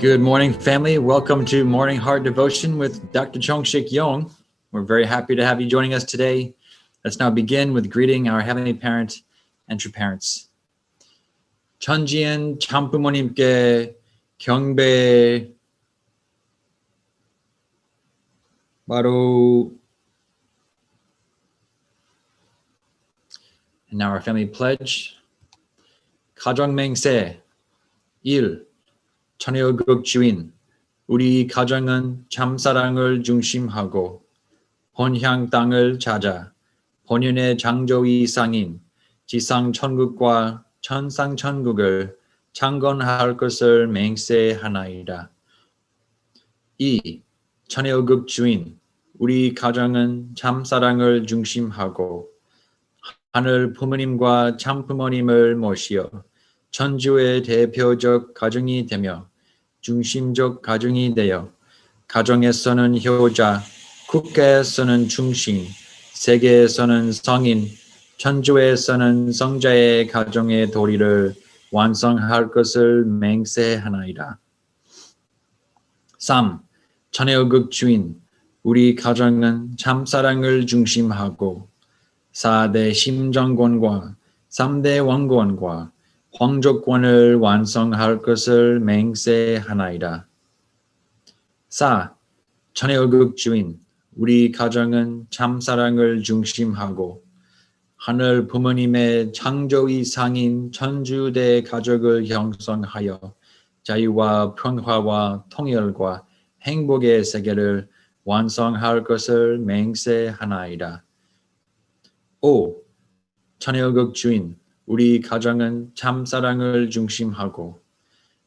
Good morning, family. Welcome to Morning Heart Devotion with Dr. Yong. We're very happy to have you joining us today. Let's now begin with greeting our Heavenly Parent and true parents. 천지엔 참부모님께 경배 바로. And now our family pledge. 가정맹세 1. 천혜의국 주인, 우리 가정은 참사랑을 중심하고 본향 땅을 찾아 본연의 창조의 상인 지상 천국과 천상 천국을 창건할 것을 맹세하나이다. 2. 천혜의국 주인, 우리 가정은 참사랑을 중심하고 하늘 부모님과 참부모님을 모시어 천주의 대표적 가정이 되며 중심적 가정이 되어 가정에서는 효자, 국가에서는 중심, 세계에서는 성인, 천주에서는 성자의 가정의 도리를 완성할 것을 맹세하나이다. 3. 천혜의국 주인, 우리 가정은 참사랑을 중심하고 4대 심정권과 3대 왕권과皇族권을 완성할 것을 맹세하나이다. 4. 천혜의국 주인, 우리 가정은 참사랑을 중심하고 하늘 부모님의 창조의 상인 천주대 가족을 형성하여 자유와 평화와 통일과 행복의 세계를 완성할 것을 맹세하나이다. 5. 천혜의국 주인, 우리 가정은 참사랑을 중심하고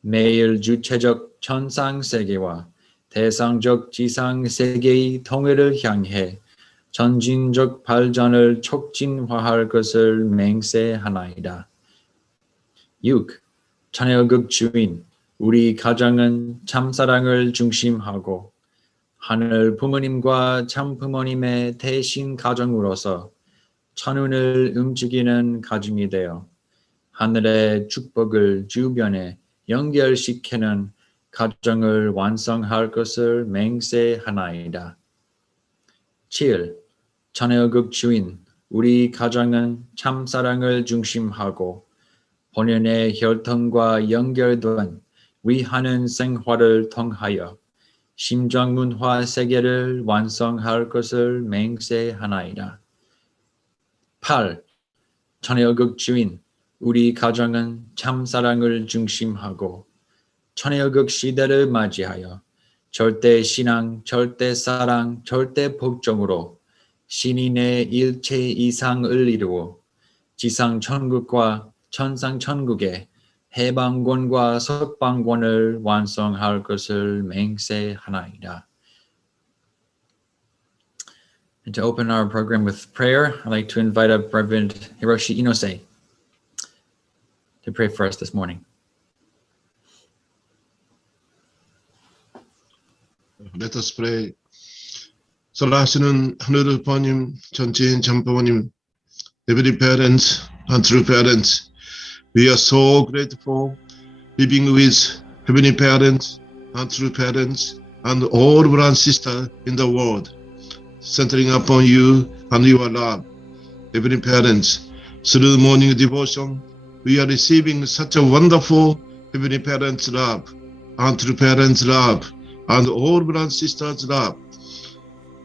매일 주체적 천상세계와 대상적 지상세계의 통일을 향해 전진적 발전을 촉진화할 것을 맹세하나이다. 6. 천혜의국 주인, 우리 가정은 참사랑을 중심하고 하늘 부모님과 참부모님의 대신 가정으로서 천운을 움직이는 가정이 되어 하늘의 축복을 주변에 연결시키는 가정을 완성할 것을 맹세하나이다. 7. 천혜의국 주인, 우리 가정은 참사랑을 중심하고 본연의 혈통과 연결된 위하는 생활을 통하여 심정문화 세계를 완성할 것을 맹세하나이다. 8. 천혜의국 주인, 우리 가정은 참사랑을 중심하고 천혜의국 시대를 맞이하여 절대 신앙, 절대 사랑, 절대 복종으로 신인의 일체 이상을 이루어 지상 천국과 천상 천국의 해방권과 석방권을 완성할 것을 맹세하나이다. And to open our program with prayer, I'd like to invite up Reverend Hiroshi Inose to pray for us this morning. Let us pray. 살아계시는 하늘 부모님, 전지인 전부모님, Heavenly Parents and true parents, we are so grateful living with Heavenly Parents and true parents and all brothers and sisters in the world. Centering upon you and your love. Heavenly Parents, through morning devotion, we are receiving such a wonderful Heavenly Parents' love, and true parents' love, and all brothers and sisters' love.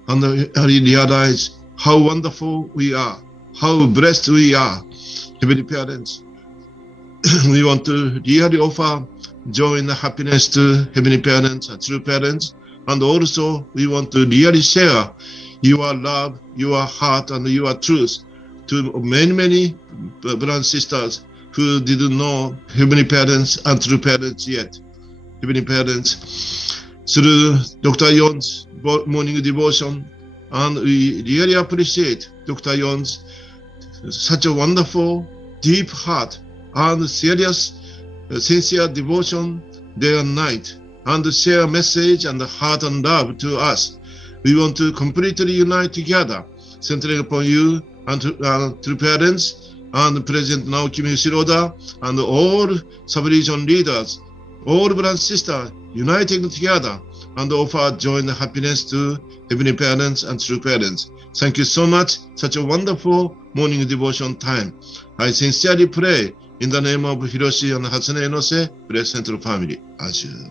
And we realize how wonderful we are, how blessed we are, Heavenly Parents. We want to really offer joy and happiness to Heavenly Parents and true parents, and also we want to really share your love, your heart, and your truth to many brothers and sisters who didn't know Heavenly Parents and true parents yet. Heavenly Parents, through Dr. Yong's morning devotion, and we really appreciate Dr. Yong's such a wonderful, deep heart, and serious, sincere devotion day and night, and share message and heart and love to us. We want to completely unite together, centering upon you and to parents and President Naoki Shiroda and all sub-region leaders, all brothers and sisters uniting together and offer joy and happiness to Heavenly Parents and true parents. Thank you so much. Such a wonderful morning devotion time. I sincerely pray in the name of Hiroshi and Hatsune Enose, bless Central Family. Ashu.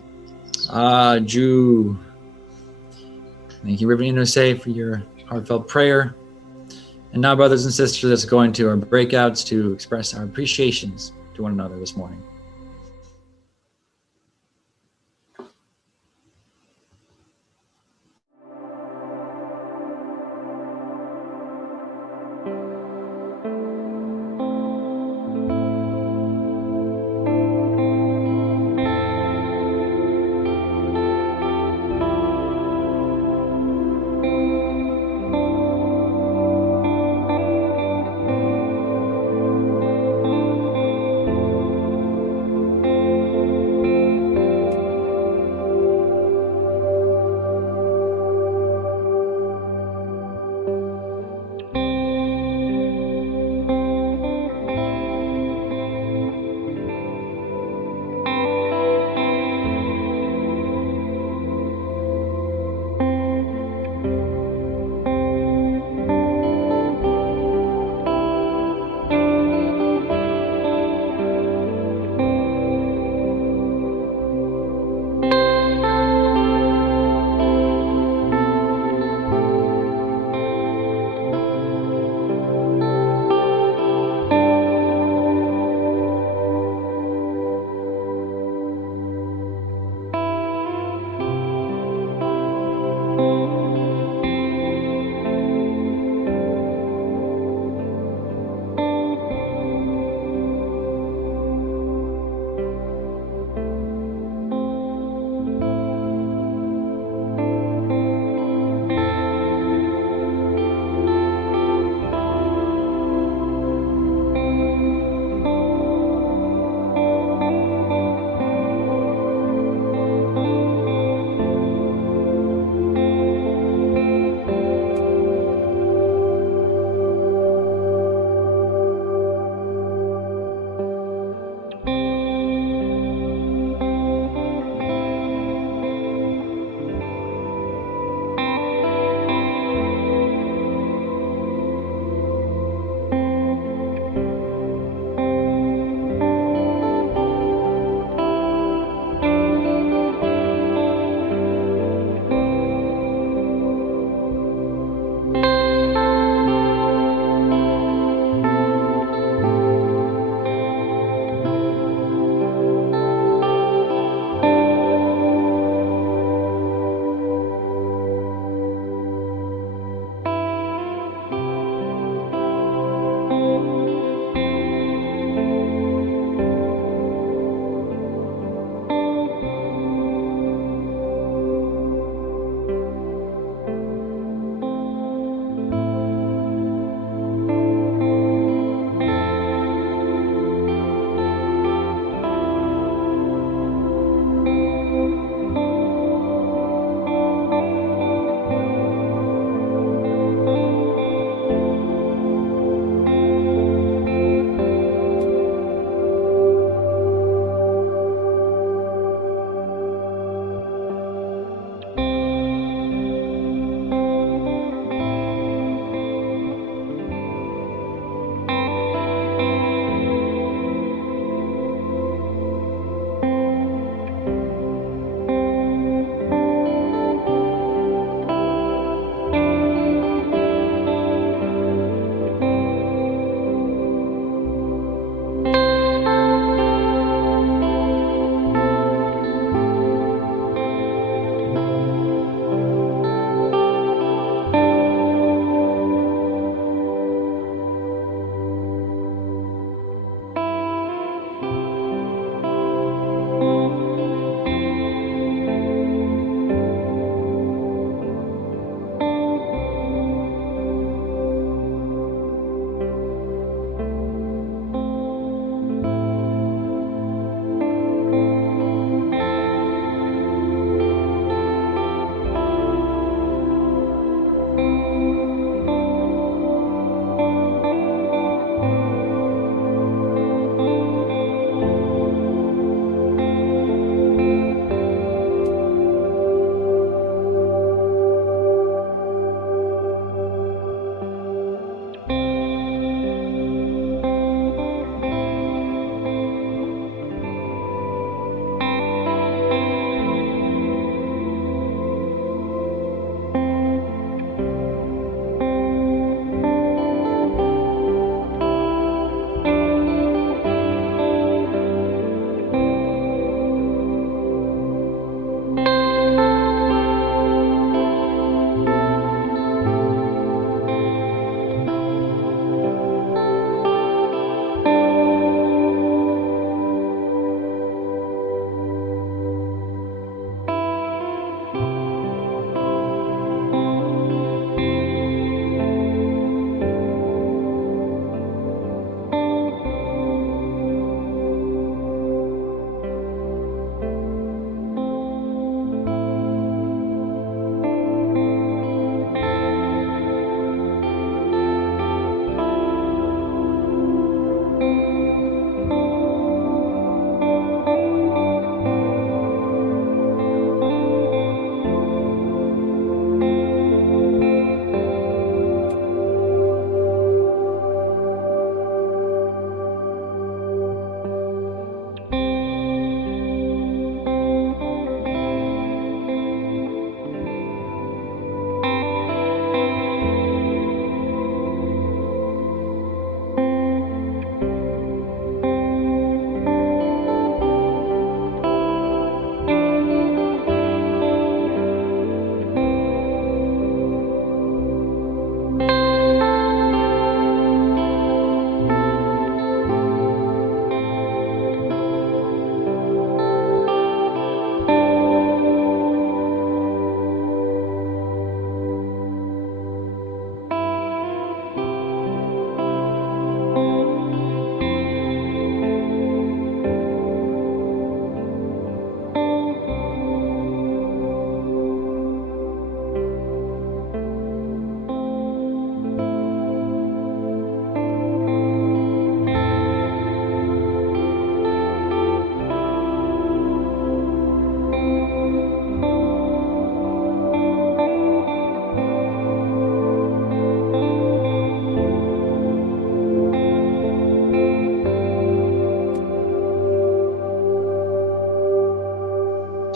Ju. Thank you, Reverend Inose, for your heartfelt prayer. And now, brothers and sisters, let's go into our breakouts to express our appreciations to one another this morning.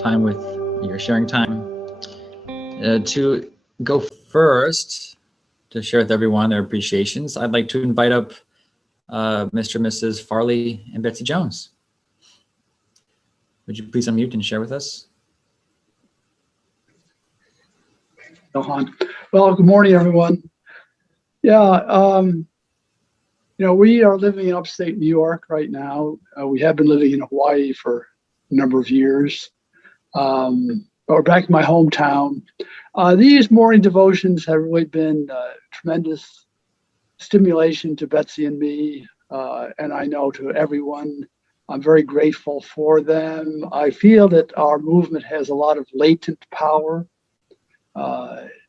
time with your sharing time. To go first to share with everyone their appreciations, I'd like to invite up Mr. and Mrs. Farley and Betsy Jones. Would you please unmute and share with us? Well, good morning, everyone. Yeah, we are living in upstate New York right now. We have been living in Hawaii for a number of years. But we're back in my hometown. These morning devotions have really been tremendous stimulation to Betsy and me, and I know to everyone. I'm very grateful for them. I feel that our movement has a lot of latent power,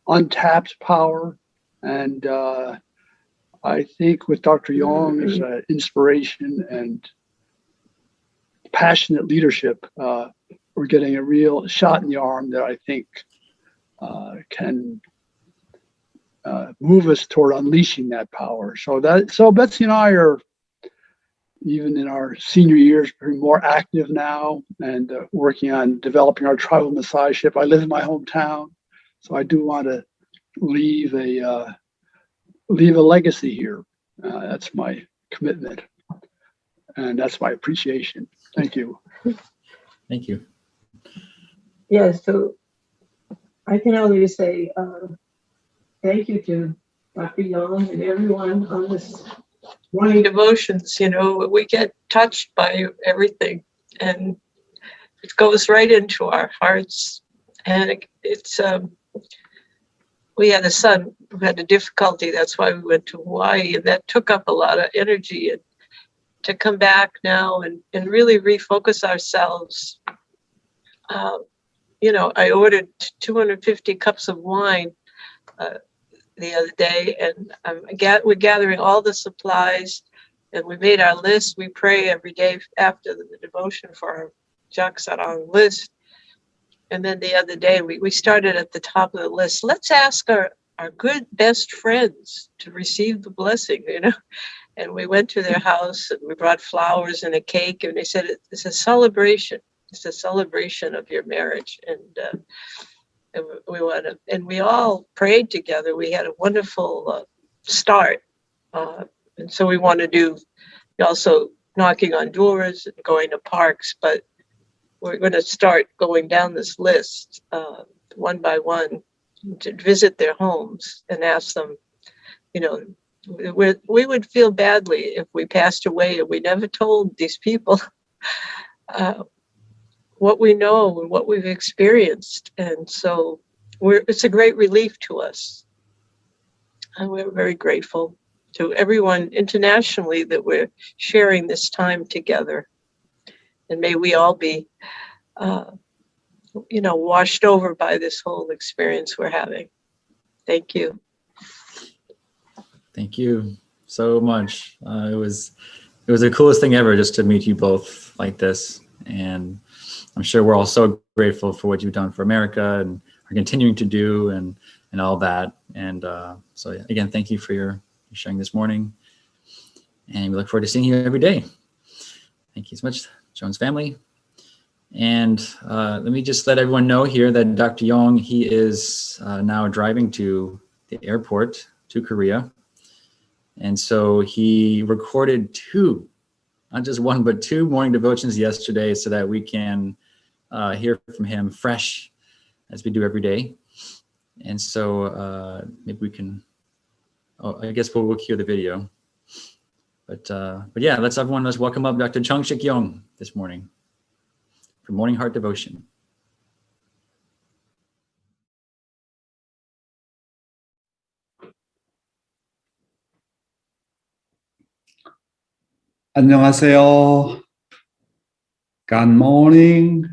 untapped power, and I think with Dr. Yong's inspiration and passionate leadership, we're getting a real shot in the arm that I think can move us toward unleashing that power. So Betsy and I are, even in our senior years, more active now and working on developing our tribal messiahship. I live in my hometown, so I do want to leave a legacy here. That's my commitment, and that's my appreciation. Thank you. Thank you. Yeah, so I can only say thank you to Dr. Yong and everyone on this morning devotions. We get touched by everything, and it goes right into our hearts. And it's we had a son who had a difficulty. That's why we went to Hawaii, and that took up a lot of energy. And to come back now and really refocus ourselves. I ordered 250 cups of wine the other day, and we're gathering all the supplies, and we made our list. We pray every day after the devotion for our Jaksarang list. And then the other day, we started at the top of the list. Let's ask our good best friends to receive the blessing, And we went to their house, and we brought flowers and a cake, and they said, it's a celebration. It's a celebration of your marriage. And we all prayed together. We had a wonderful start. And so we want to do also knocking on doors and going to parks, but we're going to start going down this list one by one to visit their homes and ask them, we would feel badly if we passed away and we never told these people what we know and what we've experienced. And so it's a great relief to us. And we're very grateful to everyone internationally that we're sharing this time together. And may we all be, washed over by this whole experience we're having. Thank you. Thank you so much. It was the coolest thing ever just to meet you both like this. And I'm sure we're all so grateful for what you've done for America and are continuing to do and all that. And so again, thank you for your sharing this morning. And we look forward to seeing you every day. Thank you so much, Jones family. And let me just let everyone know here that Dr. Yong, he is now driving to the airport to Korea. And so he recorded two, not just one, but two morning devotions yesterday so that we can hear from him fresh as we do every day. And so maybe we can, I guess we'll cue the video. But yeah, let's welcome up Dr. Chung-Shik Yong this morning for Morning Heart Devotion. 안녕하세요. Good morning.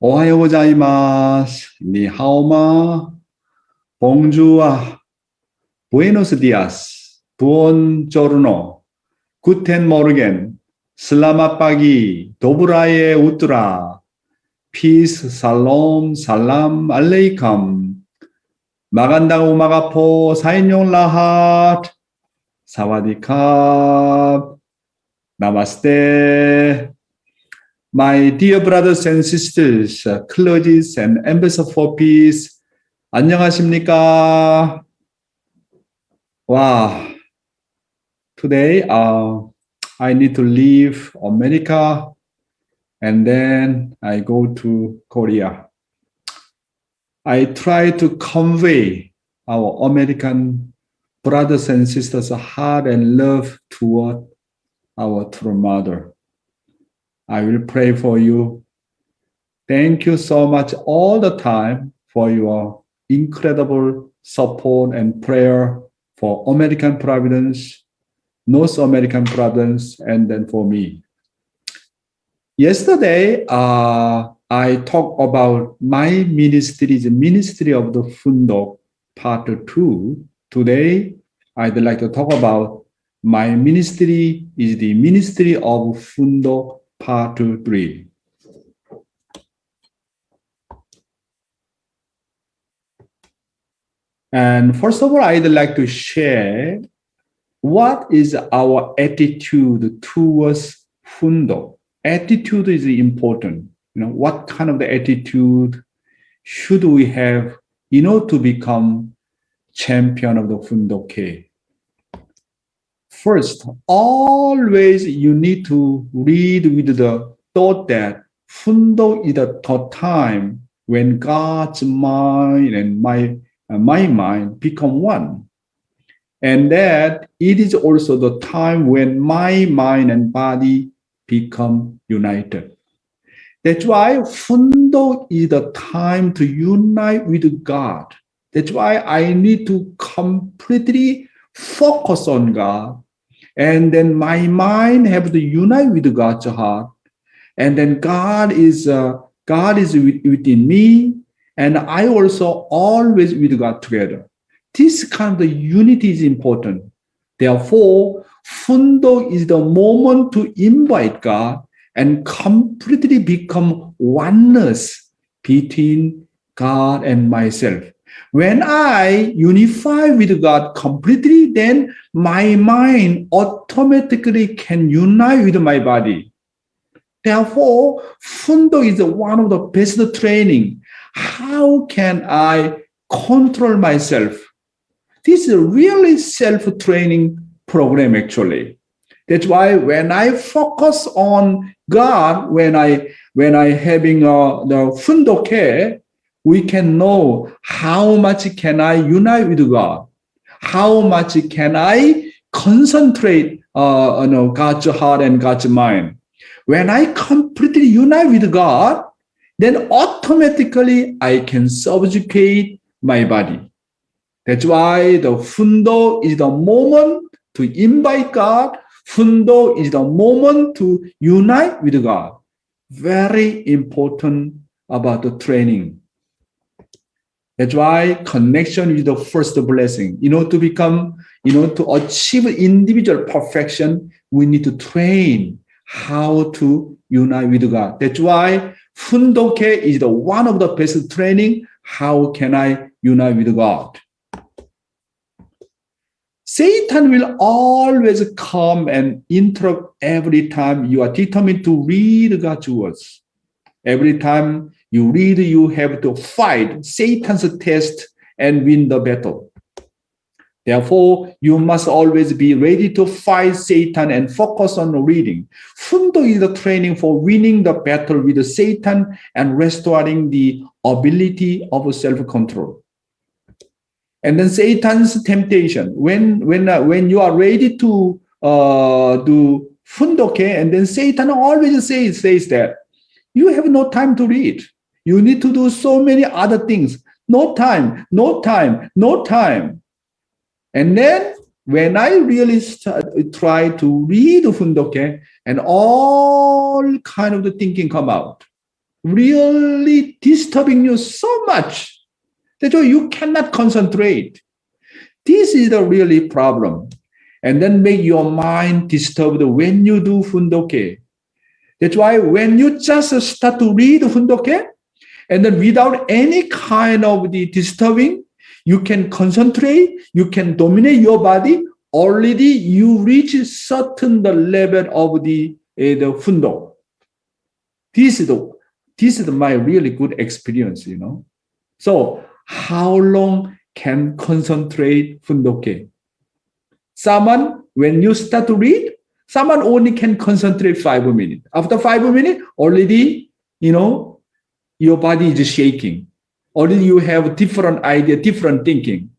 오하요 고자이마스. 니하오마. 봉주아. Buenos días. Buon giorno. Guten Morgen. Selamat pagi. Dobraye utra. Peace, Salam, Salam Alaikum. Magandang umaga po sa inyong lahat. Sawadee krap. Namaste. my dear brothers and sisters, clergies and ambassadors for peace, 안녕하십니까? Wow. Today, I need to leave America and then I go to Korea. I try to convey our American brothers and sisters' heart and love toward our true mother. I will pray for you. Thank you so much all the time for your incredible support and prayer for American Providence, North American Providence, and then for me. Yesterday, I talked about my ministry, the ministry of the Hoondok, part 2. Today, I'd like to talk about my ministry is the ministry of Hoondok, part 3. And first of all, I'd like to share what is our attitude towards Hoondok. Attitude is important. What kind of the attitude should we have in order to become champion of the Hoondok? First, always you need to read with the thought that Hoondok is the time when God's mind and my mind become one. And that it is also the time when my mind and body become united. That's why Hoondok is the time to unite with God. That's why I need to completely focus on God. And then my mind have to unite with God's heart. And then God is within me. And I also always with God together. This kind of unity is important. Therefore, Hoondok is the moment to invite God and completely become oneness between God and myself. When I unify with God completely, then my mind automatically can unite with my body. Therefore, Hoondok is one of the best training. How can I control myself? This is a really self-training program, actually. That's why when I focus on God, when I having the Hoondok, we can know how much can I unite with God, how much can I concentrate on God's heart and God's mind. When I completely unite with God, then automatically I can subjugate my body. That's why the Hoondok is the moment to invite God. Hoondok is the moment to unite with God. Very important about the training. That's why connection is the first blessing. To become, to achieve individual perfection, we need to train how to unite with God. That's why Hoondok is the one of the best training. How can I unite with God? Satan will always come and interrupt every time you are determined to read God's words. Every time you read, you have to fight Satan's test and win the battle. Therefore, you must always be ready to fight Satan and focus on reading. Hoondok is the training for winning the battle with Satan and restoring the ability of self-control. And then Satan's temptation. When you are ready to do Hoondok, and then Satan always says that you have no time to read. You need to do so many other things. No time. And then when I really try to read Hoondok, and all kind of the thinking come out, really disturbing you so much that you cannot concentrate. This is the really problem. And then make your mind disturbed when you do Hoondok. That's why when you just start to read Hoondok, and then without any kind of the disturbing, you can concentrate, you can dominate your body. Already you reach certain the level of the Hoondok. This is my really good experience, So how long can concentrate Hoondok? Someone, when you start to read, someone only can concentrate 5 minutes. After 5 minutes, already, your body is shaking. Already you have different idea, different thinking.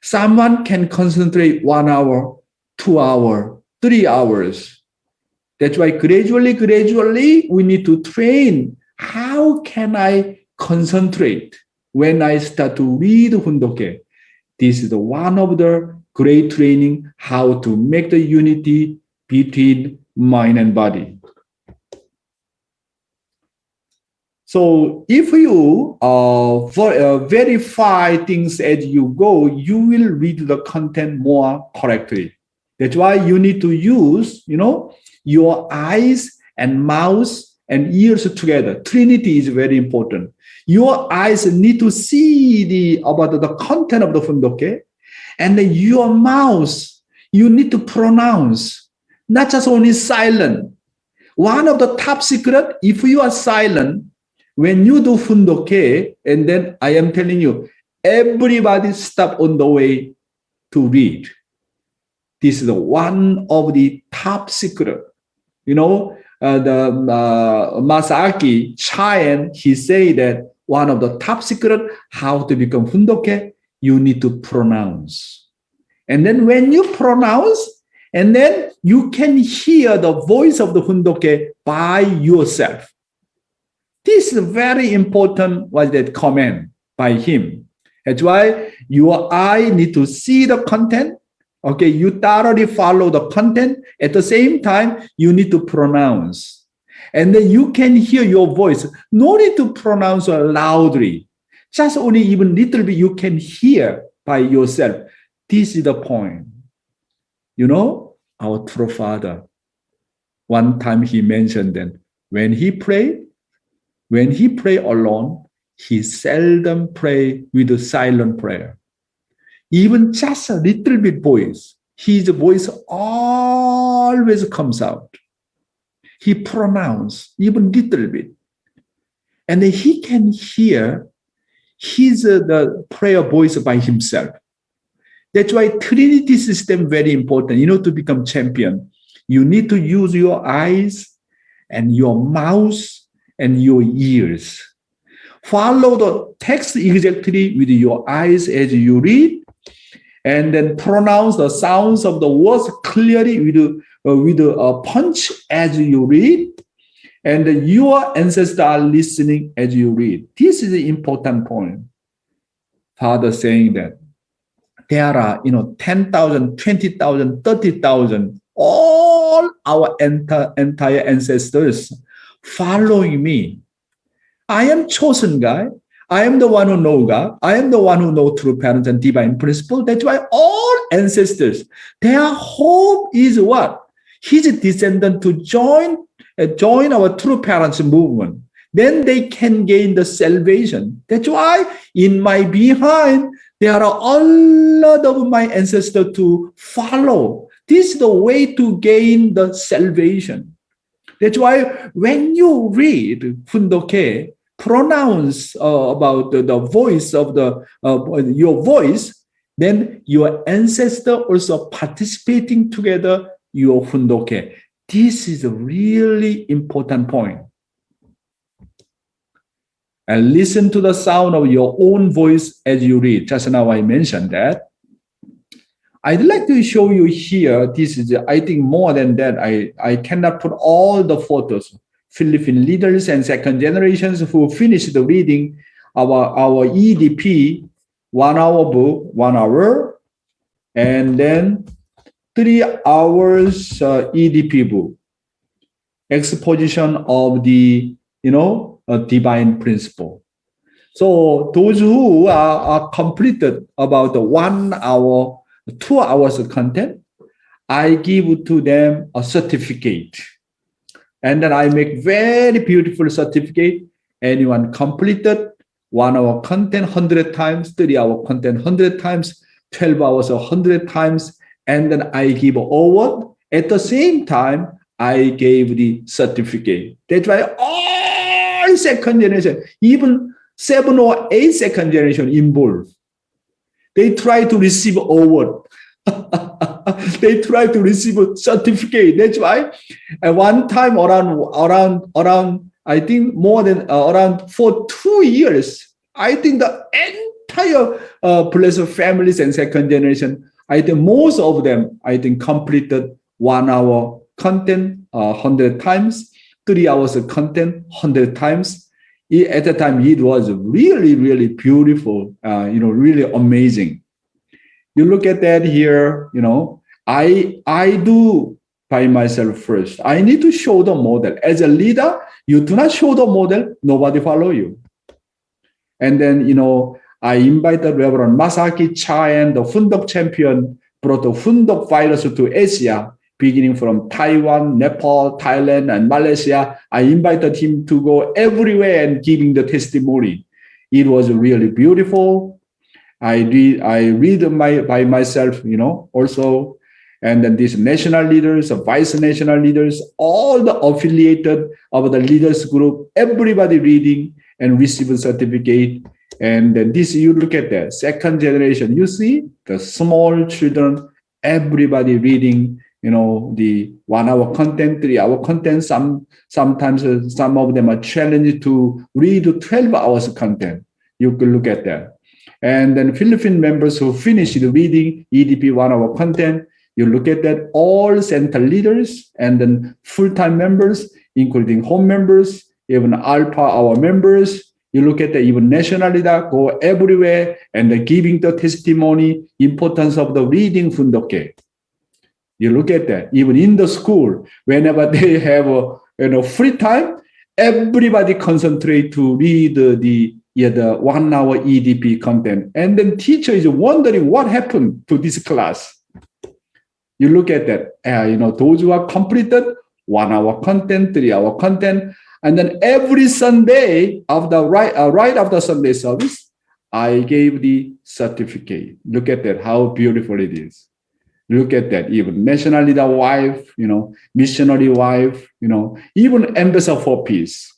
Someone can concentrate 1 hour, 2 hours, 3 hours. That's why gradually, we need to train. How can I concentrate when I start to read Hoondok? This is one of the great training, how to make the unity between mind and body. So if you verify things as you go, you will read the content more correctly. That's why you need to use, your eyes and mouth and ears together. Trinity is very important. Your eyes need to see about the content of the Hoondok, and then your mouth, you need to pronounce, not just only silent. One of the top secret, if you are silent, when you do Hoondok, and then I am telling you, everybody stop on the way to read. This is one of the top secret. The Masaki Chayan, he say that one of the top secret how to become Hoondok, you need to pronounce. And then when you pronounce, and then you can hear the voice of the Hoondok by yourself. This is very important, was that comment by him. That's why your eye need to see the content. Okay, you thoroughly follow the content. At the same time, you need to pronounce. And then you can hear your voice. No need to pronounce loudly. Just only even little bit you can hear by yourself. This is the point. Our true father, one time he mentioned that when he pray alone, he seldom pray with a silent prayer. Even just a little bit voice, his voice always comes out. He pronounce even little bit. And then he can hear the prayer voice by himself. That's why Trinity system very important. To become champion, you need to use your eyes and your mouth and your ears. Follow the text exactly with your eyes as you read, and then pronounce the sounds of the words clearly with a punch as you read, and your ancestors are listening as you read. This is the important point. Father saying that there are 10,000, 20,000, 30,000, all our entire ancestors following me. I am chosen guy. I am the one who know God. I am the one who know true parents and divine principle. That's why all ancestors, their hope is what? His descendant to join our true parents movement. Then they can gain the salvation. That's why in my behind, there are a lot of my ancestors to follow. This is the way to gain the salvation. That's why when you read Hoondok, pronounce about the voice of your voice, then your ancestor also participating together your Hoondok. This is a really important point. And listen to the sound of your own voice as you read. Just now I mentioned that. I'd like to show you here. This is, I think, more than that. I cannot put all the photos. Philippine leaders and second generations who finished the reading our EDP 1 hour book, 1 hour, and then 3 hours EDP book. Exposition of the divine principle. So those who are completed about 1 hour, 2 hours of content, I give to them a certificate. And then I make very beautiful certificate. Anyone completed 1 hour content 100 times, 3 hour content 100 times, 12 hours 100 times, and then I give an award. At the same time, I gave the certificate. That's why all very second generation, even 7 or 8 second generation involved. They try to receive award. They try to receive a certificate. That's why at one time around I think more than around for 2 years, I think the entire place of families and second generation, I think most of them, I think completed 1 hour content 100 times, 3 hours of content 100 times. At the time, it was really, really beautiful, really amazing. You look at that here, I do by myself first. I need to show the model. As a leader, you do not show the model, nobody follow you. And then, I invited Reverend Masaki Chaen, the Hoondok champion, brought the Hoondok virus to Asia, beginning from Taiwan, Nepal, Thailand, and Malaysia. I invited him to go everywhere and giving the testimony. It was really beautiful. I read by myself, also. And then these national leaders, vice national leaders, all the affiliated of the leaders group, everybody reading and receiving certificate. And then this, you look at that second generation, you see the small children, everybody reading, the 1 hour content, 3 hour content. Sometimes some of them are challenged to read 12 hours content. You can look at that. And then Philippine members who finished reading EDP 1 hour content, you look at that, all center leaders and then full-time members, including home members, even Alpha, our members. You look at the even national leader, go everywhere and giving the testimony, importance of the reading Hoondok. You look at that, even in the school, whenever they have free time, everybody concentrate to read the 1 hour EDP content. And then teacher is wondering what happened to this class. You look at that, those who have completed 1 hour content, 3 hour content, and then every Sunday right after Sunday service, I gave the certificate. Look at that, how beautiful it is. Look at that, even national leader wife, missionary wife, even ambassador for peace.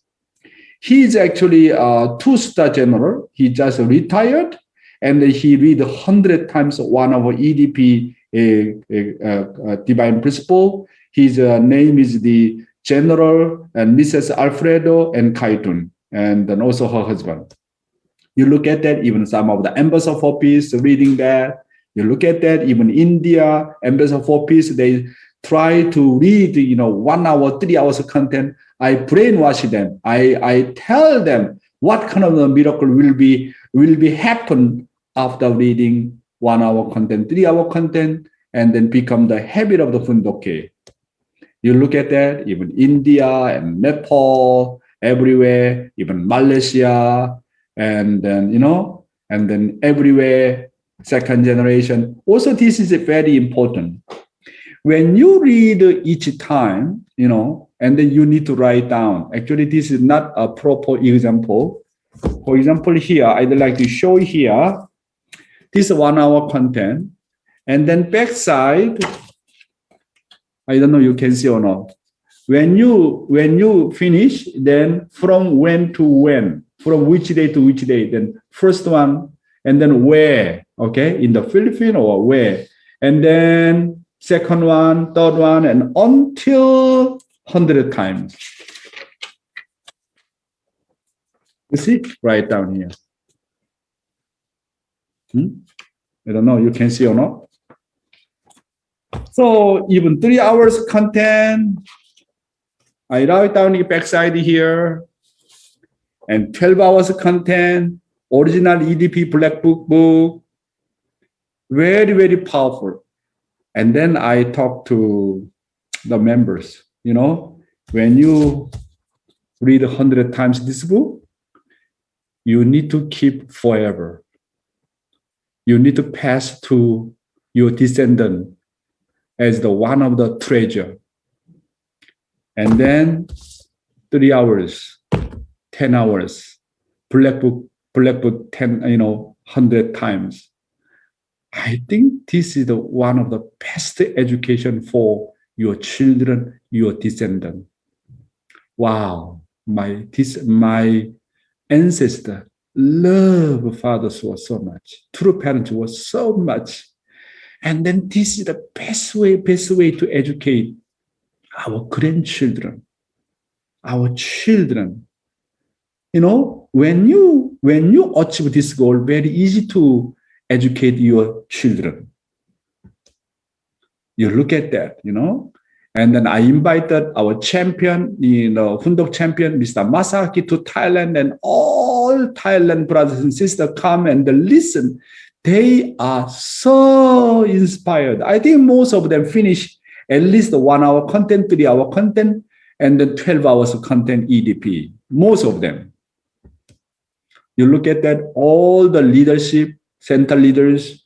He's actually a 2-star general. He just retired, and he read 100 times 1 hour EDP, Divine Principle. His name is the General and Mrs. Alfredo and Kaitun, and then also her husband. You look at that, even some of the ambassador for peace reading that. You look at that, even India, ambassador for peace, they try to read, 1 hour, 3 hours of content. I brainwash them. I tell them what kind of a miracle will be happen after reading 1 hour content, 3 hour content, and then become the habit of the Hoondok. You look at that, even India and Nepal, everywhere, even Malaysia, and then, and then everywhere, second generation. Also, this is very important. When you read each time, and then you need to write down. Actually, this is not a proper example. For example, here, I'd like to show here, this 1 hour content, and then backside, I don't know you can see or not. When you finish, then from when to when, from which day to which day, then first one, and then where, okay, in the Philippines or where, and then second one, third one, and until 100 times. You see, right down here. I don't know, you can see or not. So even 3 hours content, I write down the backside here, and 12 hours content, original EDP Black Book, very, very powerful. And then I talk to the members, when you read 100 times this book, you need to keep forever. You need to pass to your descendant as the one of the treasure. And then 3 hours, 10 hours, Black Book 10, 100 times. I think this is one of the best education for your children, your descendant. Wow. my ancestor love father so much. True parents was so much. And then this is the best way to educate our grandchildren, our children. You know, when you achieve this goal, very easy to educate your children. You look at that, you know. And then I invited our champion, Hoondok champion, Mr. Masaki, to Thailand, and all Thailand brothers and sisters come and listen. They are so inspired. I think most of them finish at least 1 hour content, 3 hour content, and then 12 hours of content EDP. Most of them. You look at that, all the leadership, center leaders,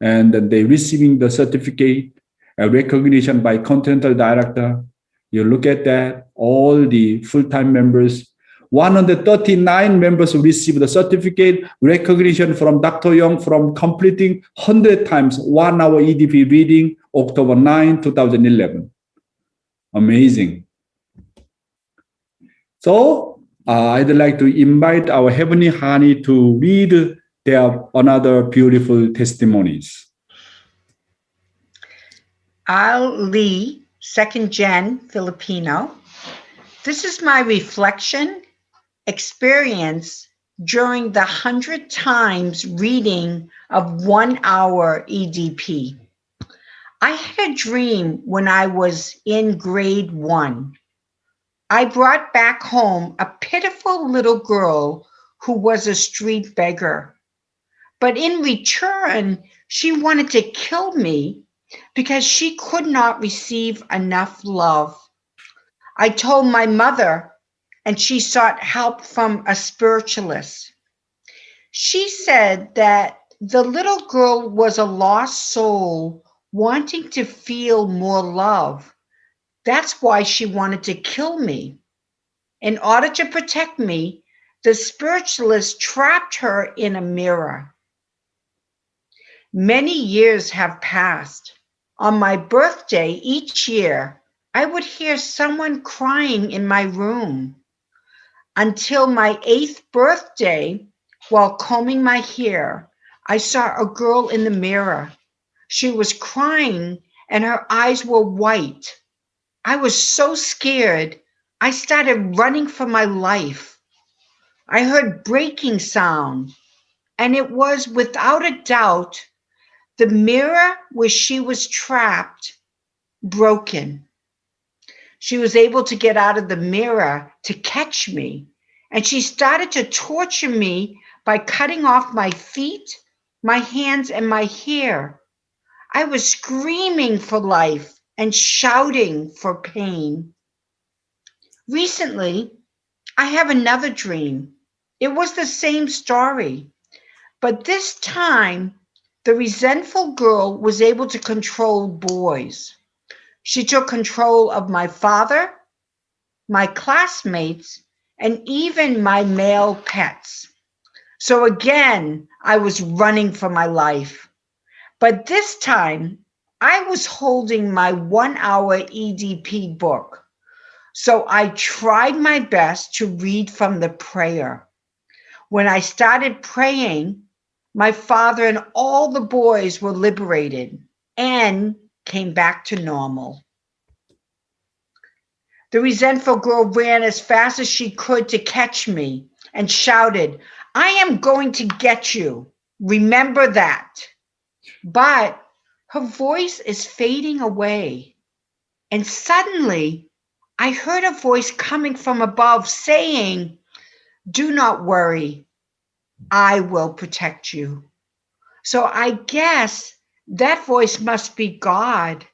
and then they receiving the certificate, a recognition by continental director. You look at that, all the full-time members, 139 members received the certificate, recognition from Dr. Yong from completing 100 times 1 hour EDP reading, October 9, 2011. Amazing. So I'd like to invite our Heavenly Honey to read their another beautiful testimonies. Al Lee, second gen Filipino. This is my reflection experience during the 100 times reading of 1 hour EDP. I had a dream when I was in grade 1. I brought back home a pitiful little girl who was a street beggar. But in return, she wanted to kill me because she could not receive enough love. I told my mother, and she sought help from a spiritualist. She said that the little girl was a lost soul wanting to feel more love. That's why she wanted to kill me. In order to protect me, the spiritualist trapped her in a mirror. Many years have passed. On my birthday each year, I would hear someone crying in my room. Until my 8th birthday, while combing my hair, I saw a girl in the mirror. She was crying and her eyes were white. I was so scared, I started running for my life. I heard breaking sound, and it was without a doubt the mirror where she was trapped, broken. She was able to get out of the mirror to catch me, and she started to torture me by cutting off my feet, my hands, and my hair. I was screaming for life and shouting for pain. Recently, I have another dream. It was the same story, but this time, the resentful girl was able to control boys. She took control of my father, my classmates, and even my male pets. So again, I was running for my life. But this time, I was holding my 1 hour EDP book. So I tried my best to read from the prayer. When I started praying, my father and all the boys were liberated and came back to normal. The resentful girl ran as fast as she could to catch me and shouted, "I am going to get you. Remember that." But her voice is fading away. And suddenly, I heard a voice coming from above saying, "Do not worry. I will protect you." So I guess that voice must be God.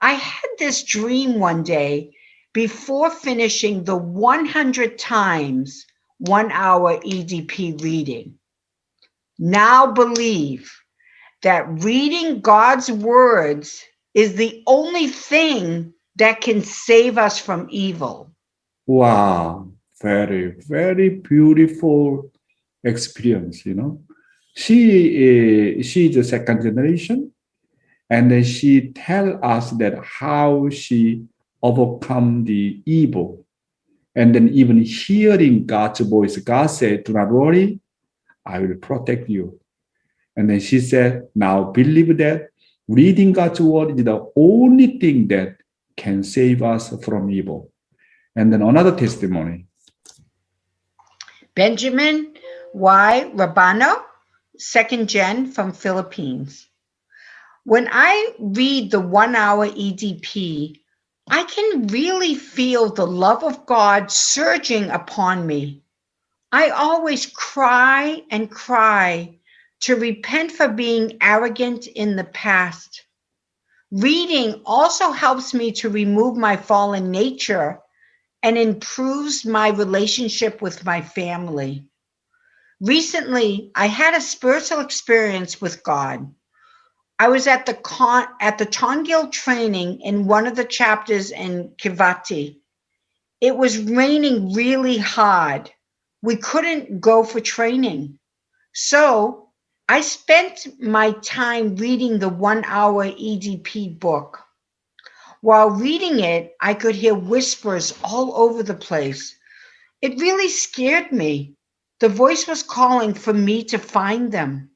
I had this dream one day before finishing the 100 times 1 hour EDP reading. Now believe that reading God's words is the only thing that can save us from evil. Wow, very, very beautiful experience, you know. She's the second generation, and then she tell us that how she overcome the evil. And then even hearing God's voice, God said, do not worry, I will protect you. And then she said, now believe that reading God's word is the only thing that can save us from evil. And then another testimony. Benjamin Y. Rabano, 2nd Gen from Philippines. When I read the 1 hour EDP, I can really feel the love of God surging upon me. I always cry and cry to repent for being arrogant in the past. Reading also helps me to remove my fallen nature and improves my relationship with my family. Recently, I had a spiritual experience with God. I was at the Tongil training in one of the chapters in Kivati. It was raining really hard. We couldn't go for training. So I spent my time reading the 1 hour EDP book. While reading it, I could hear whispers all over the place. It really scared me. The voice was calling for me to find them.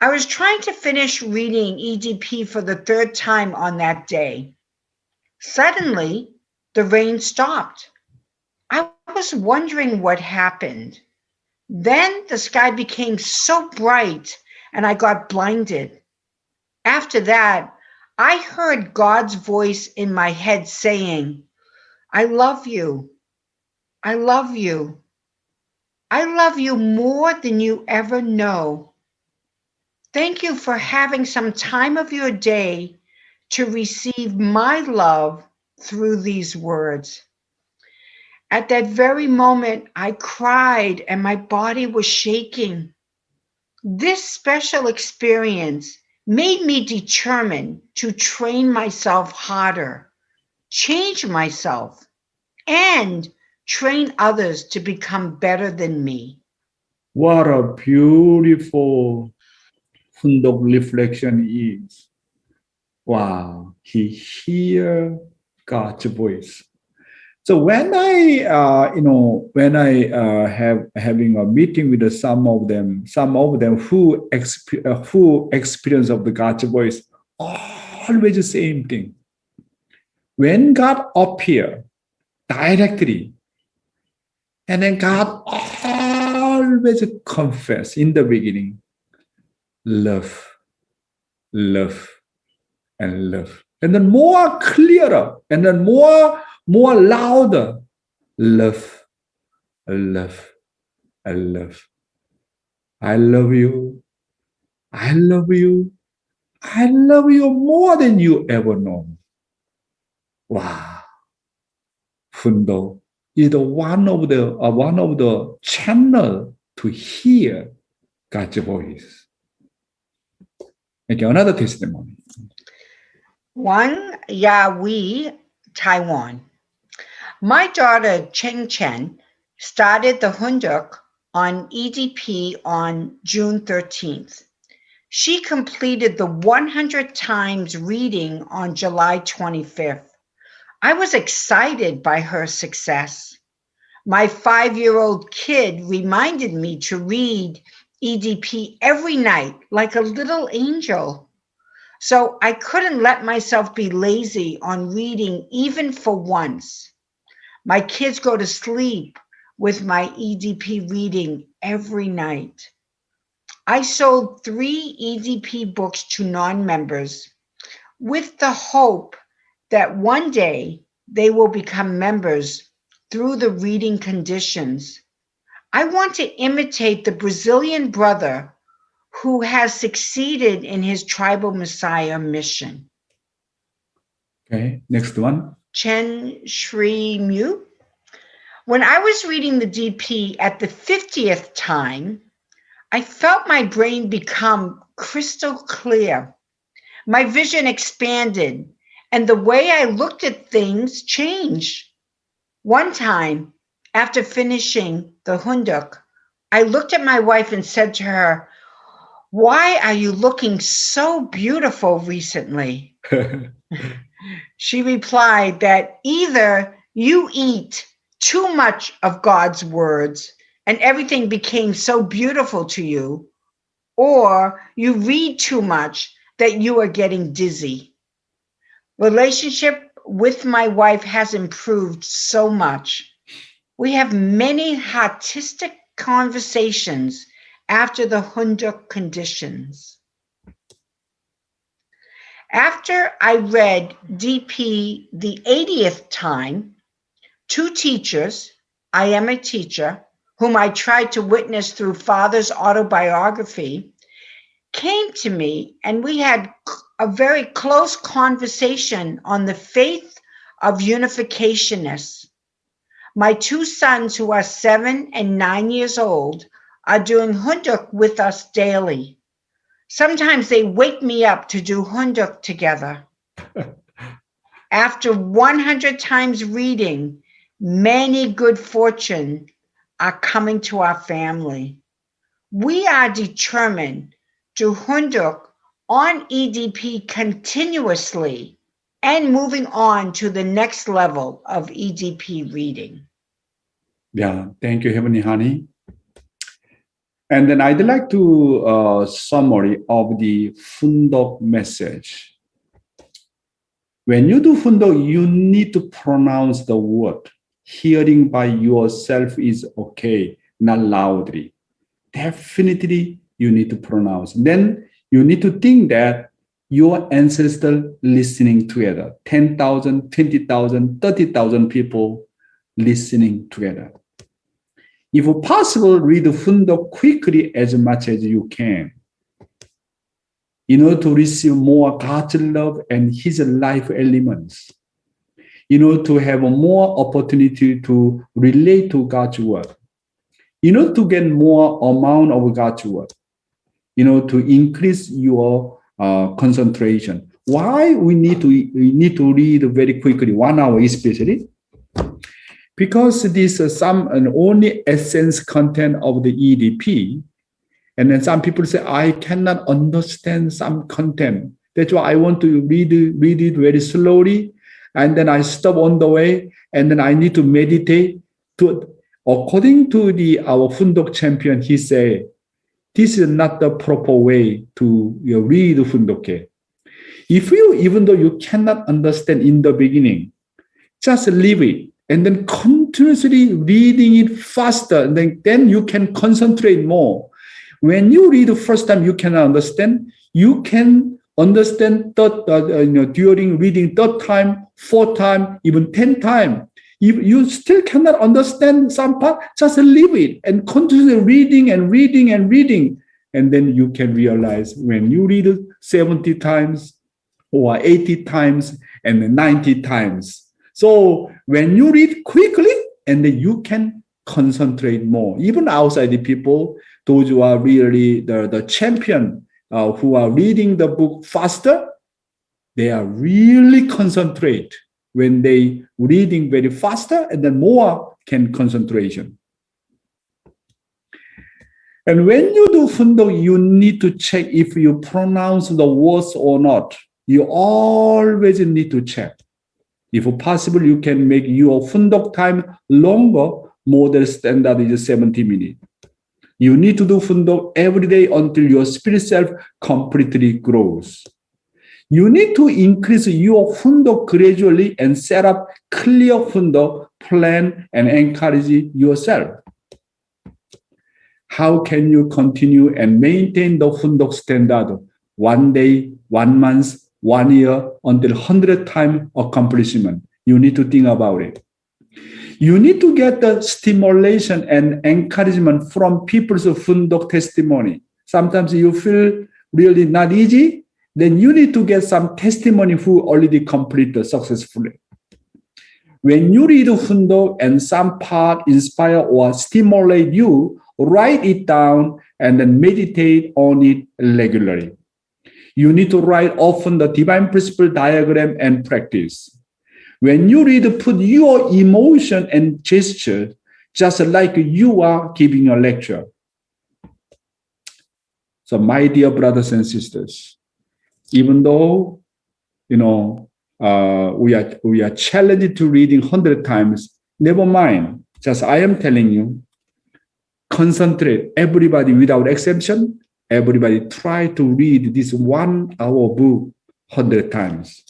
I was trying to finish reading EDP for the 3rd time on that day. Suddenly, the rain stopped. I was wondering what happened. Then the sky became so bright and I got blinded. After that, I heard God's voice in my head saying, I love you. I love you. I love you more than you ever know. Thank you for having some time of your day to receive my love through these words. At that very moment, I cried and my body was shaking. This special experience made me determined to train myself harder, change myself, and train others to become better than me. What a beautiful Hoondok reflection is. Wow, he hear God's voice. So when I, having a meeting with some of them who experience of the God's voice, always the same thing. When God appear directly, and then God always confess in the beginning, love, love, and love. And then more clearer, and then more louder, love, love, love. I love you. I love you. I love you more than you ever know. Wow. Hoondok is one of the channel to hear God's voice. Okay, another testimony. Wang Yawi, Taiwan. My daughter Cheng Chen started the Hoondok on EDP on June 13th. She completed the 100 times reading on July 25th. I was excited by her success. My 5-year-old kid reminded me to read EDP every night like a little angel. So I couldn't let myself be lazy on reading even for once. My kids go to sleep with my EDP reading every night. I sold 3 EDP books to non-members with the hope that one day they will become members through the reading conditions. I want to imitate the Brazilian brother who has succeeded in his tribal Messiah mission. Okay, next one. Chen Shri Mu. When I was reading the DP at the 50th time, I felt my brain become crystal clear. My vision expanded, and the way I looked at things changed. One time, after finishing the Hoondok, I looked at my wife and said to her, "Why are you looking so beautiful recently?" She replied that either you eat too much of God's words and everything became so beautiful to you, or you read too much that you are getting dizzy. Relationship with my wife has improved so much. We have many artistic conversations after the Hoondok conditions. After I read DP the 80th time, two teachers, I am a teacher, whom I tried to witness through Father's autobiography, came to me and we had a very close conversation on the faith of unificationists. My two sons, who are 7 and 9 years old, are doing Hoondok with us daily. Sometimes they wake me up to do Hoondok together. After 100 times reading, many good fortune are coming to our family. We are determined to Hoondok on EDP continuously and moving on to the next level of EDP reading. Yeah, thank you, Heavenly Honey. And then I'd like to summary of the Hoondok message. When you do Hoondok, you need to pronounce the word. Hearing by yourself is okay, not loudly. Definitely, you need to pronounce. Then you need to think that your ancestors listening together, 10,000, 20,000, 30,000 people listening together. If possible, read Hoondok quickly as much as you can, in order to receive more God's love and His life elements, in order to have more opportunity to relate to God's word, in order to get more amount of God's word, in order to increase your concentration. Why we need to read very quickly, 1 hour especially? Because this is some and only essence content of the EDP. And then some people say, I cannot understand some content. That's why I want to read it very slowly. And then I stop on the way. And then I need to meditate. According to our Hoondok champion, he said, this is not the proper way to read Hoondok. Even though you cannot understand in the beginning, just leave it. And then continuously reading it faster, and then you can concentrate more. When you read the first time, you cannot understand. You can understand during reading third time, fourth time, even 10 times. If you still cannot understand some part, just leave it and continue reading and reading and reading. And then you can realize when you read it 70 times or 80 times and 90 times. So when you read quickly, and then you can concentrate more. Even outside the people, those who are really the champion, who are reading the book faster, they are really concentrate when they reading very faster, and then more can concentration. And when you do Hoondok, you need to check if you pronounce the words or not. You always need to check. If possible, you can make your Hoondok time longer. Model standard is 70 minutes. You need to do Hoondok every day until your spirit self completely grows. You need to increase your Hoondok gradually and set up clear Hoondok plan and encourage yourself. How can you continue and maintain the Hoondok standard 1 day, 1 month, 1 year until 100 times accomplishment? You need to think about it. You need to get the stimulation and encouragement from people's Hoondok testimony. Sometimes you feel really not easy, then you need to get some testimony who already completed successfully. When you read Hoondok and some part inspire or stimulate you, write it down and then meditate on it regularly. You need to write often the divine principle diagram and practice. When you read, put your emotion and gesture just like you are giving a lecture. So my dear brothers and sisters, even though, we are challenged to reading 100 times. Never mind. Just I am telling you, concentrate. Everybody without exception, everybody try to read this 1 hour book 100 times.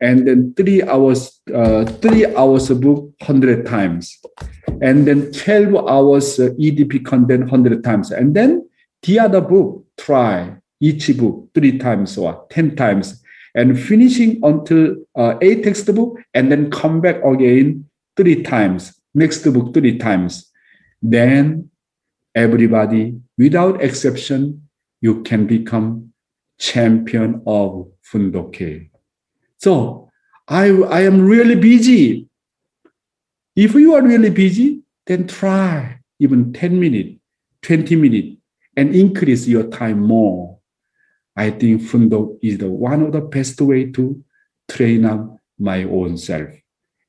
And then 3 hours book 100 times. And then 12 hours EDP content 100 times. And then the other book, try each book 3 times or 10 times. And finishing until a textbook, and then come back again 3 times. Next book 3 times. Then everybody, without exception, you can become champion of Hoondok. So I am really busy. If you are really busy, then try even 10 minutes, 20 minutes, and increase your time more. I think Hoondok is one of the best way to train up my own self.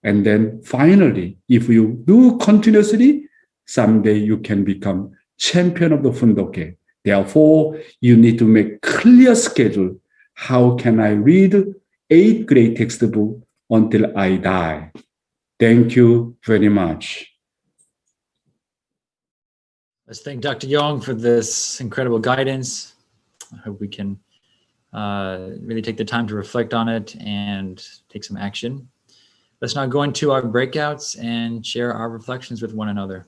And then finally, if you do continuously, someday you can become champion of the Hoondok. Therefore, you need to make clear schedule. How can I read 8th grade textbook until I die? Thank you very much. Let's thank Dr. Yong for this incredible guidance. I hope we can really take the time to reflect on it and take some action. Let's now go into our breakouts and share our reflections with one another.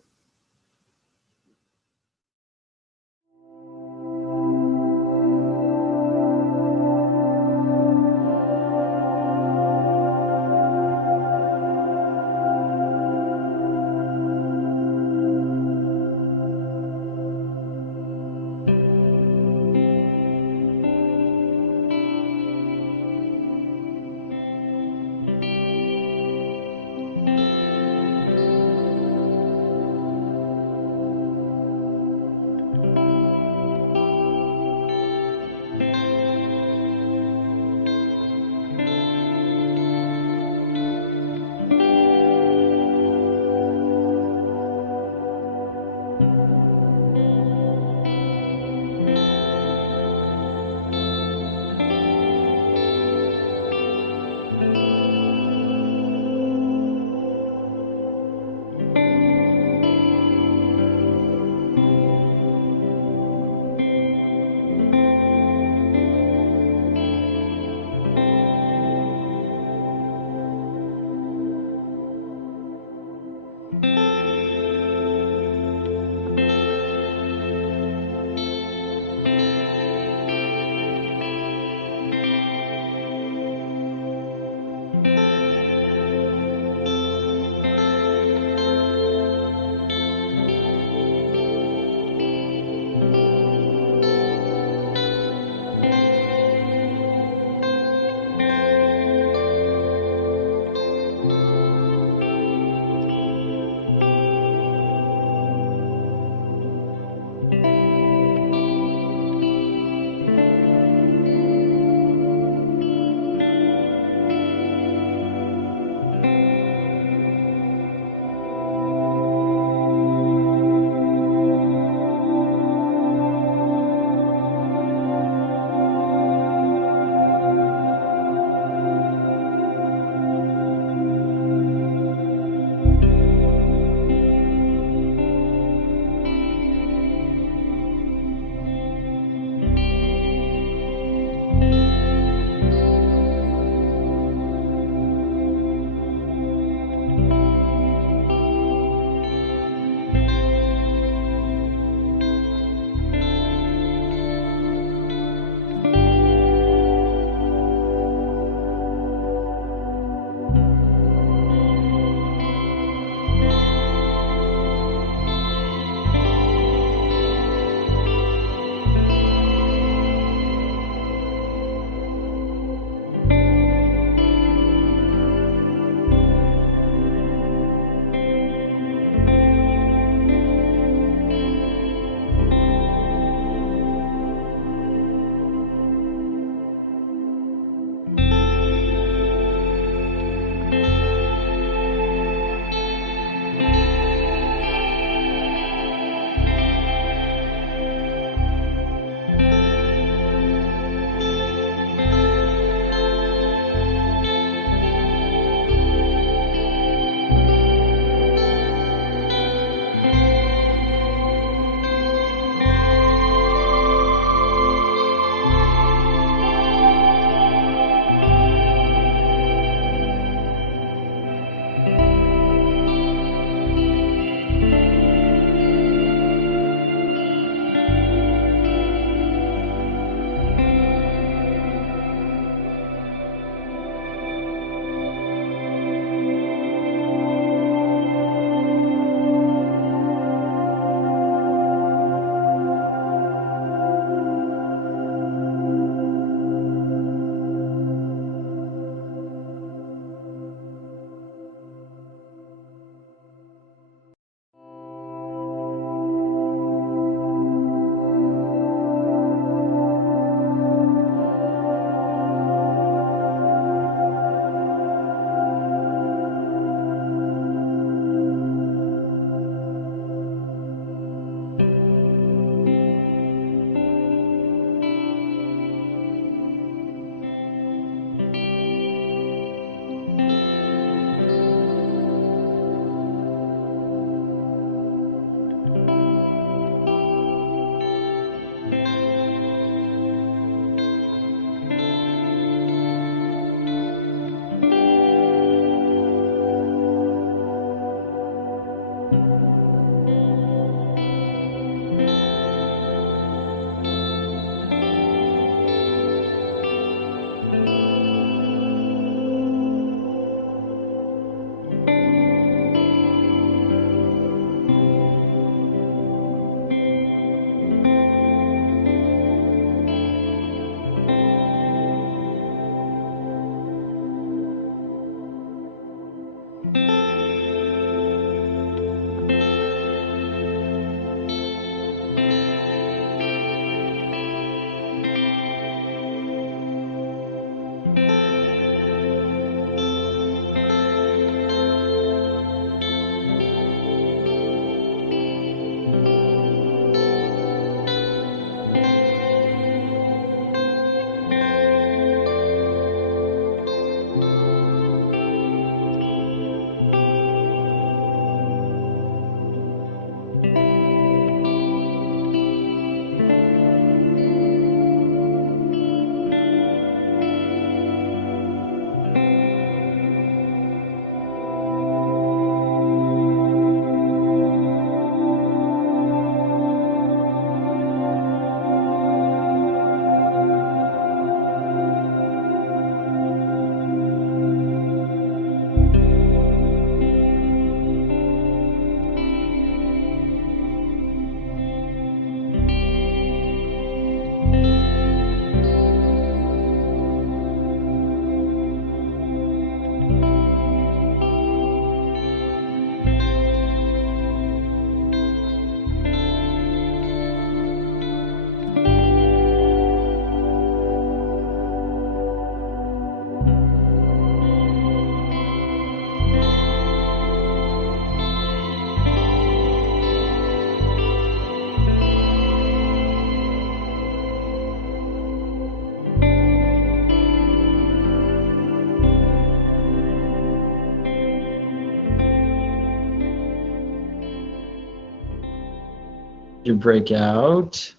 your breakout.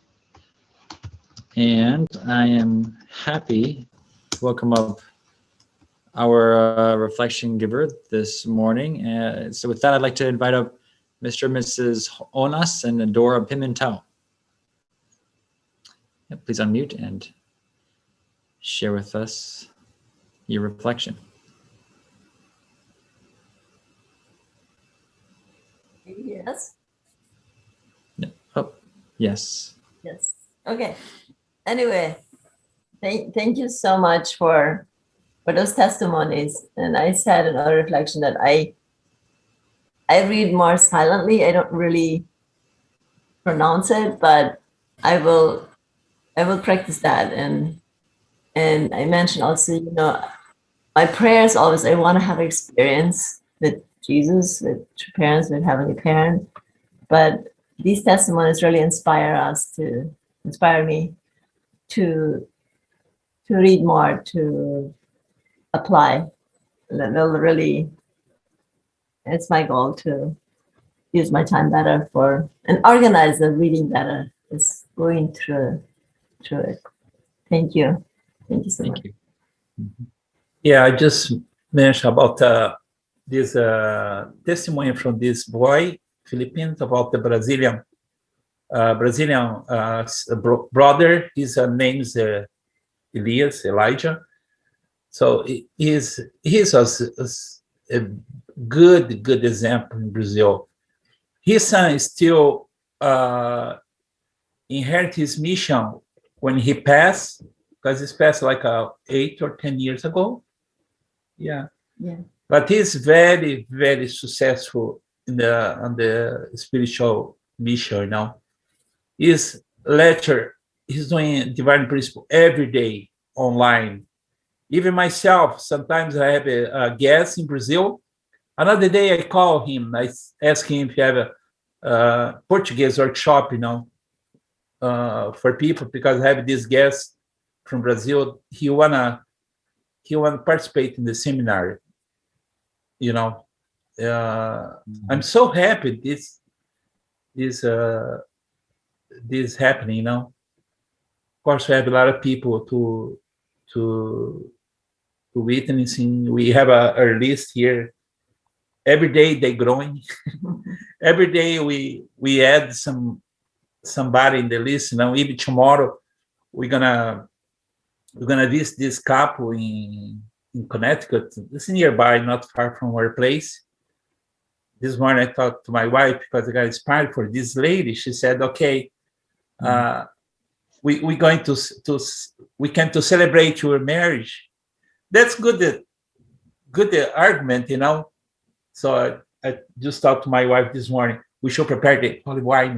And I am happy to welcome up our reflection giver this morning. So with that, I'd like to invite up Mr. and Mrs. Onas and Dora Pimentel. Please unmute and share with us your reflection. Yes. Oh, yes. Yes. Okay. Anyway, thank you so much for those testimonies. And I said in other reflection that I read more silently. I don't really pronounce it, but I will practice that. And I mentioned also, my prayers always, I want to have experience with Jesus, with parents, with Heavenly Parent. But these testimonies really inspire me to read more, to apply. That will really, it's my goal to use my time better and organize the reading better. Is going through it. Thank you. Thank you so much. You. Yeah, I just mentioned about this testimony from this boy, Philippines, about the Brazilian brother. His name is Elijah. So he's a good example in Brazil. His son still inherit his mission when he passed, because he's passed like 8 or 10 years ago. Yeah. But he's very, very successful on the spiritual mission. His lecture, he's doing divine principle every day online. Even myself, sometimes I have a guest in Brazil. Another day I call him, I ask him if he have a Portuguese workshop, for people, because I have this guest from Brazil. He wanna participate in the seminar. I'm so happy this happening. Of course, we have a lot of people to witnessing. We have a list here. Every day they growing. Every day we add somebody in the list. Even tomorrow we're gonna visit this couple in Connecticut. It's nearby, not far from our place. This morning I talked to my wife because I got inspired for this lady. She said, "Okay, we're going we can to celebrate your marriage." That's good argument, So I just talked to my wife this morning. We should prepare the holy wine,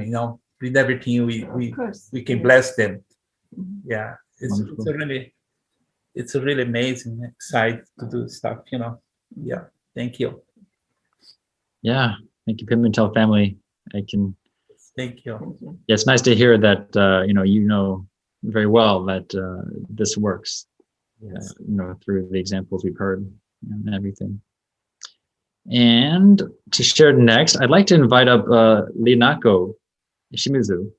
with everything we can bless them. Yeah, it's a really amazing, exciting to do stuff, Yeah, thank you. Yeah, thank you, Pimentel family. Thank you. Yeah, it's nice to hear that you know very well that this works. Yes. Through the examples we've heard and everything. And to share next, I'd like to invite up Linako Ishimizu.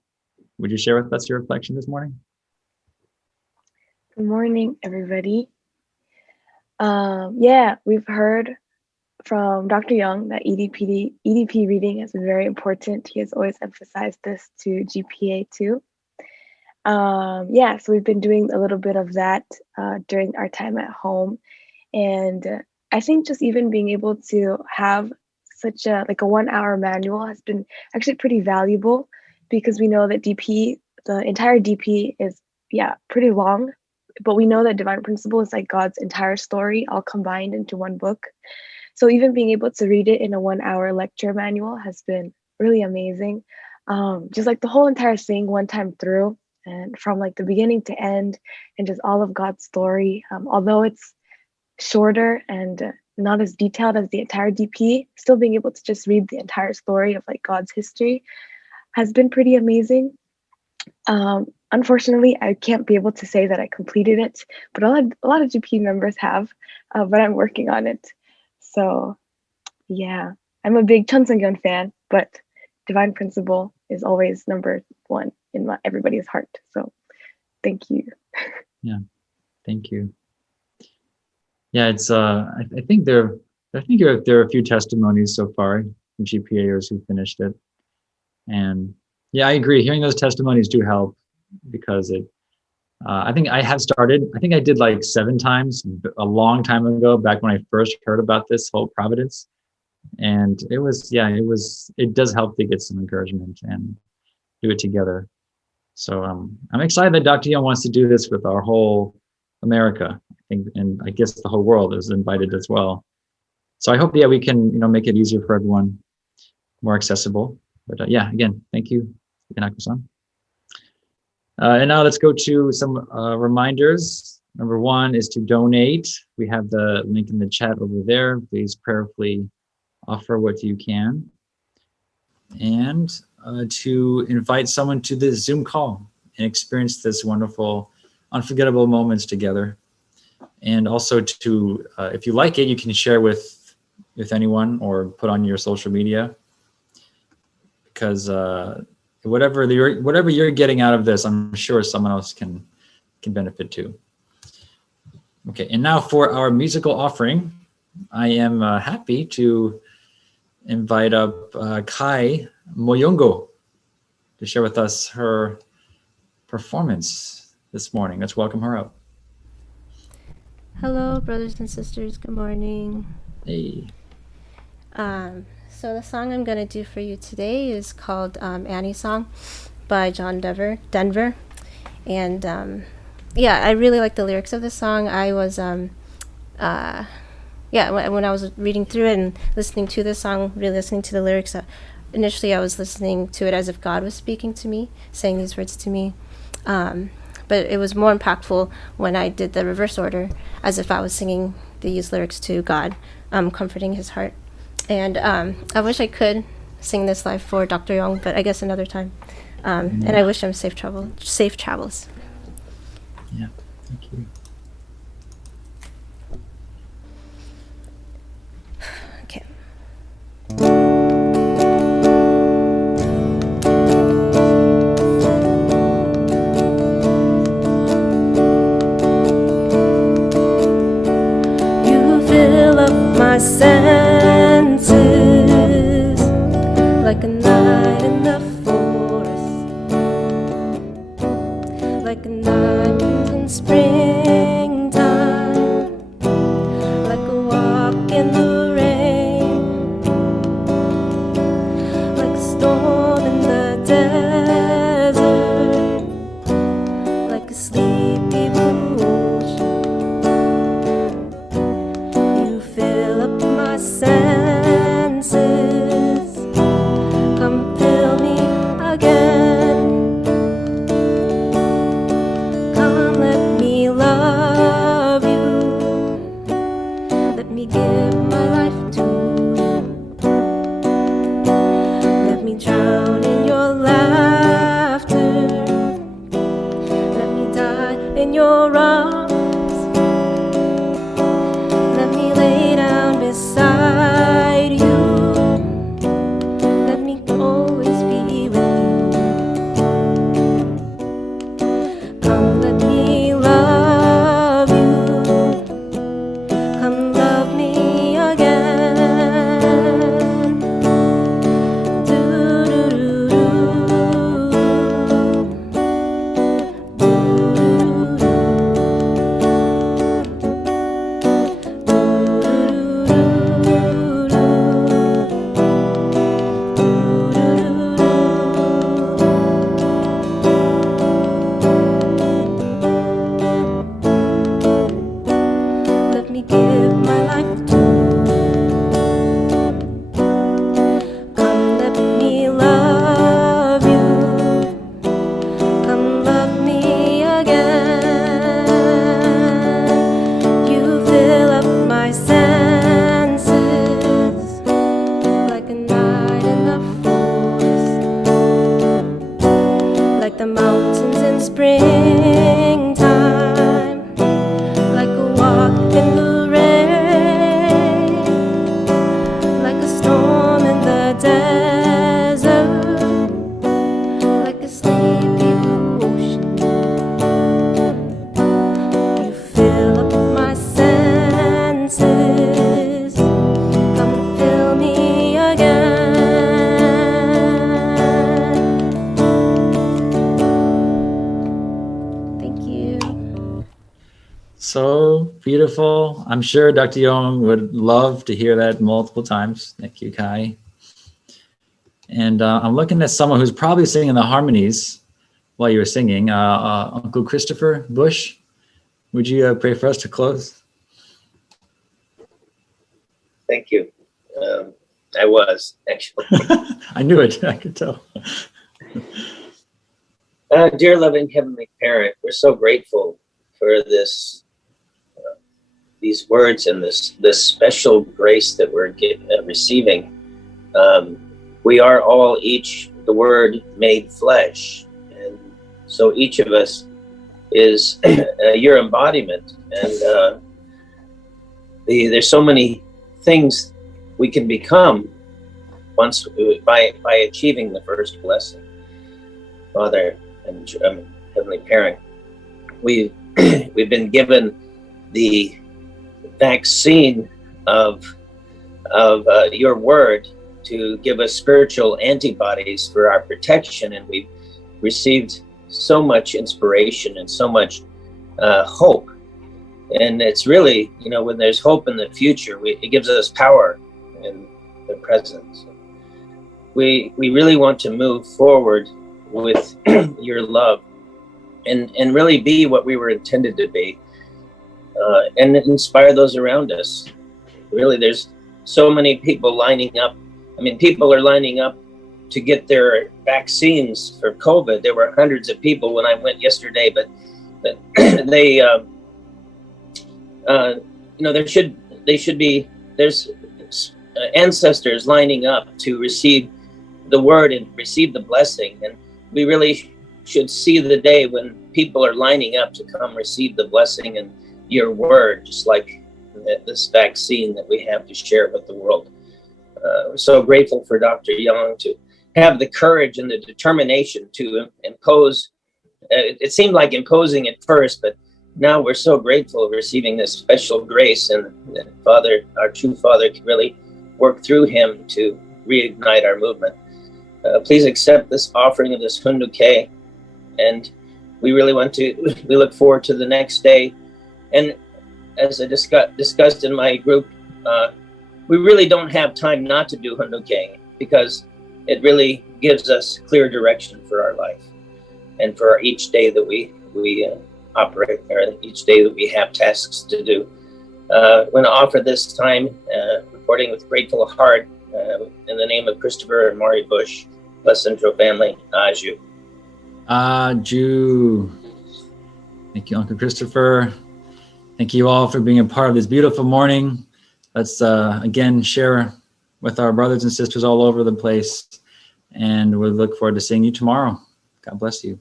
Would you share with us your reflection this morning? Good morning, everybody. We've heard from Dr. Yong that EDP reading has been very important. He has always emphasized this to GPA too. So we've been doing a little bit of that during our time at home. And I think just even being able to have such a 1 hour manual has been actually pretty valuable, because we know that the entire DP is pretty long, but we know that Divine Principle is like God's entire story all combined into one book. So even being able to read it in a 1 hour lecture manual has been really amazing. Just like the whole entire thing one time through, and from like the beginning to end, and just all of God's story. Although it's shorter and not as detailed as the entire DP, still being able to just read the entire story of like God's history has been pretty amazing. Unfortunately, I can't be able to say that I completed it, but a lot of GP members have, but I'm working on it. So yeah, I'm a big Chun Sung-Yeon fan, but Divine Principle is always number one in everybody's heart. So thank you. Yeah, thank you. Yeah, it's I think there are a few testimonies so far from GPAers who finished it, and yeah, I agree. Hearing those testimonies do help because it. I think I have started. I think I did like 7 times a long time ago, back when I first heard about this whole Providence, and it does help to get some encouragement and do it together. So I'm excited that Dr. Young wants to do this with our whole America. I think, and I guess the whole world is invited as well. So I hope, we can, make it easier for everyone, more accessible. But again, thank you, Yanako-san. And now let's go to some reminders. Number 1 is to donate. We have the link in the chat over there. Please prayerfully offer what you can. And to invite someone to this Zoom call and experience this wonderful, unforgettable moments together. And also to, if you like it, you can share with anyone or put on your social media, because whatever you're getting out of this, I'm sure someone else can benefit too. Okay, and now for our musical offering, I am happy to invite up Kai Moyongo to share with us her performance this morning. Let's welcome her up. Hello, brothers and sisters. Good morning. Hey. So the song I'm going to do for you today is called Annie's Song by John Denver. And I really like the lyrics of this song. I was, when I was reading through it and listening to this song, really listening to the lyrics, initially I was listening to it as if God was speaking to me, saying these words to me. But it was more impactful when I did the reverse order, as if I was singing these lyrics to God, comforting his heart. And I wish I could sing this live for Dr. Yong, but I guess another time. And I wish him safe travels. Yeah, thank you. Okay. Fill up my senses like a night in the forest, like a night in springtime, like a walk in the rain, like a storm in the desert, like a sleepy blue ocean. You fill up my So beautiful. I'm sure Dr. Yong would love to hear that multiple times. Thank you, Kai. And I'm looking at someone who's probably singing the harmonies while you were singing. Uncle Christopher Bush, would you pray for us to close? Thank you. I was, actually. I knew it. I could tell. Dear loving Heavenly Parent, we're so grateful for this, these words and this special grace that we're receiving. We are all each the Word made flesh, and so each of us is your embodiment. And there's so many things we can become once by achieving the first blessing. Father and Heavenly Parent, we've been given the vaccine of your Word to give us spiritual antibodies for our protection, and we've received so much inspiration and so much hope. And it's really, when there's hope in the future, it gives us power in the present. We really want to move forward with your love and really be what we were intended to be, and inspire those around us. Really, there's so many people lining up. I mean, people are lining up to get their vaccines for COVID. There were hundreds of people when I went yesterday, but they, there's ancestors lining up to receive the Word and receive the blessing. And we really should see the day when people are lining up to come receive the blessing and your Word, just like this vaccine that we have to share with the world. We're so grateful for Dr. Yong to have the courage and the determination to impose. It seemed like imposing at first, but now we're so grateful of receiving this special grace, and that Father, our true Father, can really work through him to reignite our movement. Please accept this offering of this Hoondok, and we really we look forward to the next day. And as I discussed in my group, we really don't have time not to do Hoondok, because it really gives us clear direction for our life and for each day that we operate, or each day that we have tasks to do. I'm going to offer this time recording with grateful heart in the name of Christopher and Maury Bush. Bless Central Family. Aju. Aju. Thank you, Uncle Christopher. Thank you all for being a part of this beautiful morning. Let's again share with our brothers and sisters all over the place, and we look forward to seeing you tomorrow. God bless you.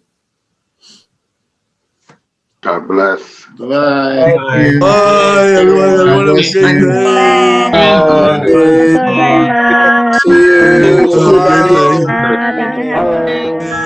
God bless. Bye. Bye. Bye, everyone. Have a great day. See you. Have a great day. Thank you.